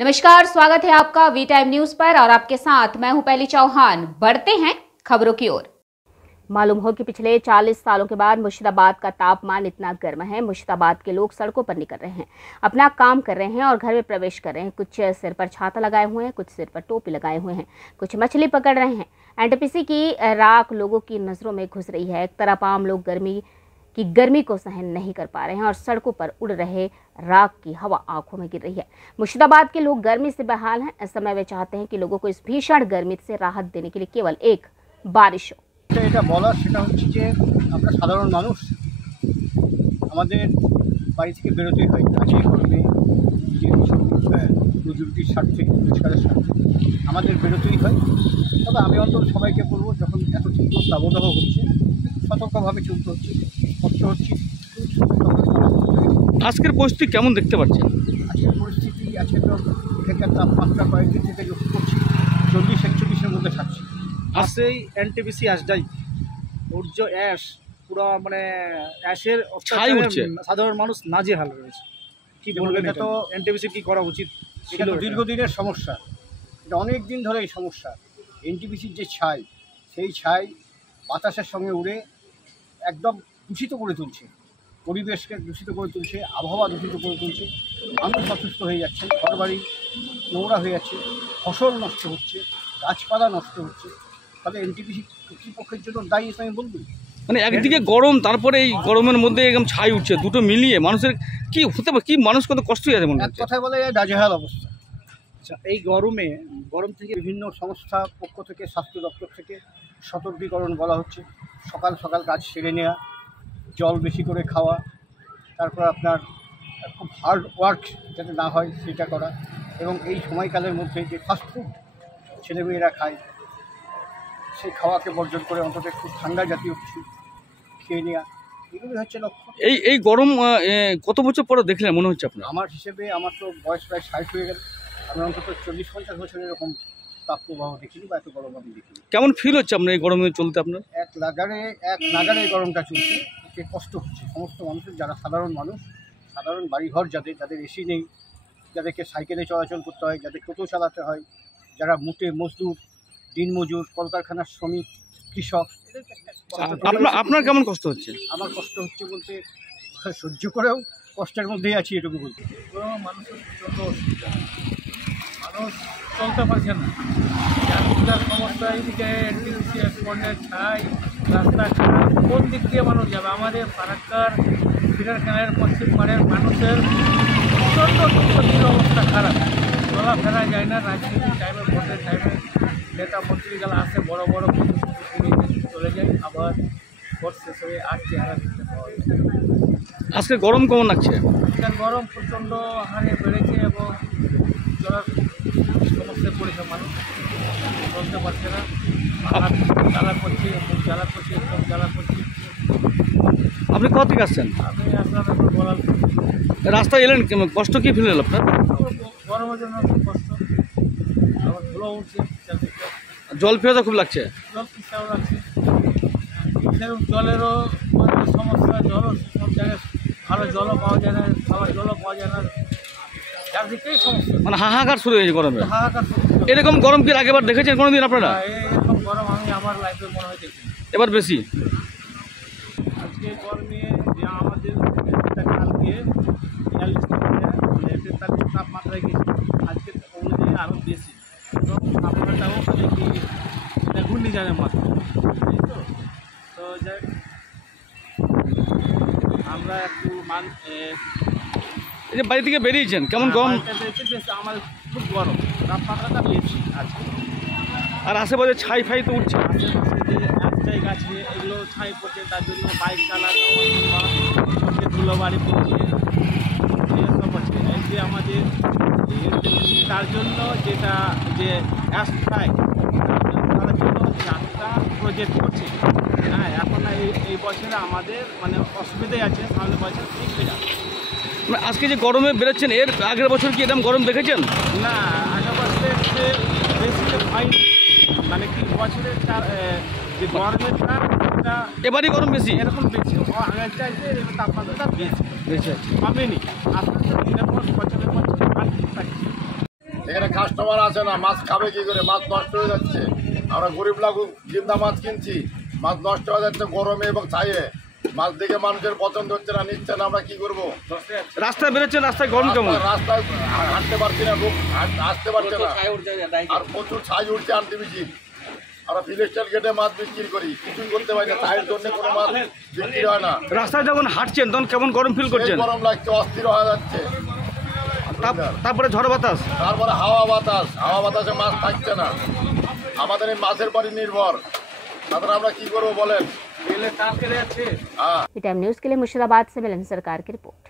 नमस्कार, स्वागत है आपका वी टाइम न्यूज पर और आपके साथ मैं हूं पहली चौहान। बढ़ते हैं खबरों की ओर। मालूम हो कि पिछले 40 सालों के बाद मुर्शिदाबाद का तापमान इतना गर्म है। मुर्शिदाबाद के लोग सड़कों पर निकल रहे हैं, अपना काम कर रहे हैं और घर में प्रवेश कर रहे हैं। कुछ सिर पर छाता लगाए हुए हैं, कुछ सिर पर टोपी लगाए हुए हैं, कुछ मछली पकड़ रहे हैं। एनटीपीसी की राख लोगों की नजरों में घुस रही है। एक तरफ आम लोग गर्मी को सहन नहीं कर पा रहे हैं और सड़कों पर उड़ रहे राख की हवा आंखों में गिर रही है। मुर्शिदाबाद के लोग गर्मी से बेहाल हैं। इस समय वे चाहते हैं कि लोगों को इस भीषण गर्मी से राहत देने के लिए केवल एक बारिश हो। এটা বলার সেটা হচ্ছে যে আমরা সাধারণ মানুষ আমাদের বাড়ি থেকে বেরোতেই হয় কাজে কর্মে নিজের প্রযুক্তির স্বার্থে রোজগারের স্বার্থে আমাদের বেরোতেই হয়। তবে আমি অন্তত সবাইকে বলবো, যখন এত তীব্র দাবদাহ হচ্ছে সতর্কভাবে চলতে হচ্ছে, কষ্ট হচ্ছে, আজকের পরিস্থিতি কেমন দেখতে পাচ্ছেন? আজকের পরিস্থিতি আজকে তো এখানকার তাপমাত্রা কয়েকদিন থেকে লক্ষ্য করছি 40-41-এর মধ্যে থাকছে। আসেই এনটিপিসি আসডাই সূর্য অ্যাশ পুরো মানে অ্যাশের ছাই উঠছে, সাধারণ মানুষ নাজেহাল রয়েছে। কি বলবেন? এটা তো এনটিপিসি কি করা উচিত? এটা তো দীর্ঘদিনের সমস্যা, এটা অনেক দিন ধরে এই সমস্যা। এনটিপিসির যে ছাই, সেই ছাই বাতাসের সঙ্গে উড়ে একদম দূষিত করে তুলছে, পরিবেশকে দূষিত করে তুলছে, আবহাওয়া দূষিত করে তুলছে। মানুষ অসুস্থ হয়ে যাচ্ছে, ঘরবাড়ি নোংরা হয়ে যাচ্ছে, ফসল নষ্ট হচ্ছে, গাছপালা নষ্ট হচ্ছে। তাহলে এনটিপিসি কর্তৃপক্ষের জন্য দায়ী এটা আমি বলবো। মানে একদিকে গরম, তারপরে এই গরমের মধ্যে একদম ছাই উঠছে, দুটো মিলিয়ে মানুষের কি হতে পারে, কি মানুষ কত কষ্ট হয়ে যাচ্ছে মনে এক হচ্ছে। কথায় বলে নাজেহাল অবস্থা। আচ্ছা, এই গরম থেকে বিভিন্ন সংস্থা পক্ষ থেকে, স্বাস্থ্য দপ্তর থেকে সতর্কীকরণ বলা হচ্ছে। সকাল সকাল কাজ সেরে নেওয়া, জল বেশি করে খাওয়া, তারপর আপনার খুব হার্ড ওয়ার্ক যাতে না হয় সেটা করা, এবং এই সময়কালের মধ্যে যে ফাস্টফুড ছেলেমেয়েরা খায় সেই খাওয়াকে বর্জন করে অন্তত একটু ঠান্ডা জাতীয় কিছু খেয়ে নেওয়া, এগুলি হচ্ছে লক্ষ্য। এই গরম কত বছর পরে দেখলেন মনে হচ্ছে আপনার? আমার হিসেবে আমার তো বয়স প্রায় 60 হয়ে গেল, আমি অন্তত 40-50 বছরের এরকম তাপপ্রবাহ দেখিনি বা এত গরম আমি দেখিনি। কেমন ফিল হচ্ছে আপনার এই গরমে চলতে আপনার? এক নাগারে এই গরমটা চলছে, এতে কষ্ট হচ্ছে সমস্ত মানুষের, যারা সাধারণ মানুষ, সাধারণ বাড়িঘর যাদের এসি নেই, যাদেরকে সাইকেলে চলাচল করতে হয়, যাদের টোটো চালাতে হয়, যারা মজদুর, দিনমজুর, কলকারখানার শ্রমিক, কৃষক, আপনার কেমন কষ্ট হচ্ছে? আমার কষ্ট হচ্ছে বলতে সহ্য করেও কষ্টের মধ্যেই আছি, এটুকু বলতে। মানুষের প্রচণ্ড অসুবিধা, মানুষ চলতে পারছে না। যার সমস্যা এইদিকে এনটিপিসি স্পন্ডের ছাই, রাস্তা খারাপ, কোন দিক দিয়ে মানুষ যাবে? আমাদের ফারাক্কার ফিডার ক্যানেলের পশ্চিম পাড়ের মানুষের প্রচণ্ড দুঃখের অবস্থা খারাপ, চলাফেরা যায় না। রাজনীতির টাইমে, ভোটের টাইমে নেতা মন্ত্রীগুলো আসে, বড় বড় চলে যায়, আবার ভোট শেষ হয়ে আর চেহারা দেখতে পাওয়া যায়। আজকে গরম কেমন লাগছে? আজকের গরম প্রচণ্ড হারে বেড়েছে এবং চলার সমস্যায় পড়েছে মানুষ, চলতে পারছে না। জ্বালা করছে, খুব জ্বালা করছে, খুব জ্বালা করছে। আপনি কোথা থেকে আসছেন? আমি আসলাম এখন বলার রাস্তায় এলেন, কষ্ট কি ফিল হল আপনার? গরমের জন্য খুব কষ্ট, আবার ধুলো উঠছে চারদিকে, জল পেয়ে খুব লাগছে, জল তৃষ্ণাও লাগছে। সেরকম জলেরও সমস্যা, জলও সব জায়গায় ভালো জলও পাওয়া যায় না, খাবার জলও পাওয়া যায় না, চারদিকেই সমস্যা। মানে হাহাকার শুরু হয়েছে গরমে। হাহাকার। এরকম গরম কি আগেবার দেখেছেন কোনোদিন আপনারা? এরকম গরম আমি আমার লাইফে মনে হয় দেখি এবার বেশি। আজকে গরমে যে আমাদের কালকে 43 তাপমাত্রায় গেছে, আজকে অনুযায়ী আরও বেশি, এবং তাপমাত্রাটাও কি ঘূর্ণিঝড়ের মাত্রা। তো যাই আমরা একটু এই যে বাড়ি থেকে বেরিয়েছেন, কেমন গরম? আমার খুব গরম, তাপমাত্রাটা বেশি আছে। আর আশেপাশে ছাই ফাই তো উঠছে, একটাই গাছে এগুলো ছাই পড়ছে, তার জন্য বাইক চালানো ধুলো বাড়ি পড়ছে, এরকম হচ্ছে। এই যে আমাদের তার জন্য যেটা যে অ্যাস্ট্রাইক, তার জন্য একটা প্রজেক্ট করছে। হ্যাঁ, এখন এই বছরে আমাদের মানে অসুবিধাই আছে, সামনের বছর ঠিক হয়ে যাবে। আজকে যে গরমে বেরোচ্ছেন, এর আগের বছর কি এরকম গরম দেখেছেন? না, আগের বছরের যে বেশি হয়নি, মানে কি বছরের যে গরমের তাপটা এবারই গরম বেশি, এরকম বেশি আগের চাইতে তাপমাত্রাটা বেশি বেশি আছে। কমেনি। আসলে দিনের পর বছরের বছর আর ঠিক থাকছে। এখানে কাস্টমার আসে না, মাছ খাবে কি করে? মাছ নষ্ট হয়ে যাচ্ছে। আমরা গরিব লাগুক জিন্দা মাছ কিনছি, মাছ নষ্ট হয়ে যাচ্ছে গরমে এবং ছাইয়ে। মাছ দেখে মানুষের পছন্দ হচ্ছে না, নিচ্ছে না, আমরা কি করবো? রাস্তায় বেরোচ্ছেন, রাস্তায় গরম কেমন? রাস্তায় হাঁটতে পারছি না, লোক আসতে পারছে না, আর প্রচুর ছাই উঠছে আনটিভিসি। আমরা ফিলেস্টার গেটে মাছ বিক্রি করি, কিছুই করতে পারি না, ছাইয়ের জন্য কোনো মাছ বিক্রি হয় না। রাস্তায় যখন হাঁটছেন তখন কেমন গরম ফিল করছেন? গরম লাগছে, অস্থির হয়ে যাচ্ছে। তারপরে ঝড় বাতাস, তারপরে হাওয়া বাতাসে মাছ থাকছে না। আমাদের এই মাছের বাড়ি নির্ভর, তারপরে আমরা কি করবো বলেন? वी टाइम न्यूज़ के लिए मुर्शिदाबाद से मिलन सरकार की रिपोर्ट।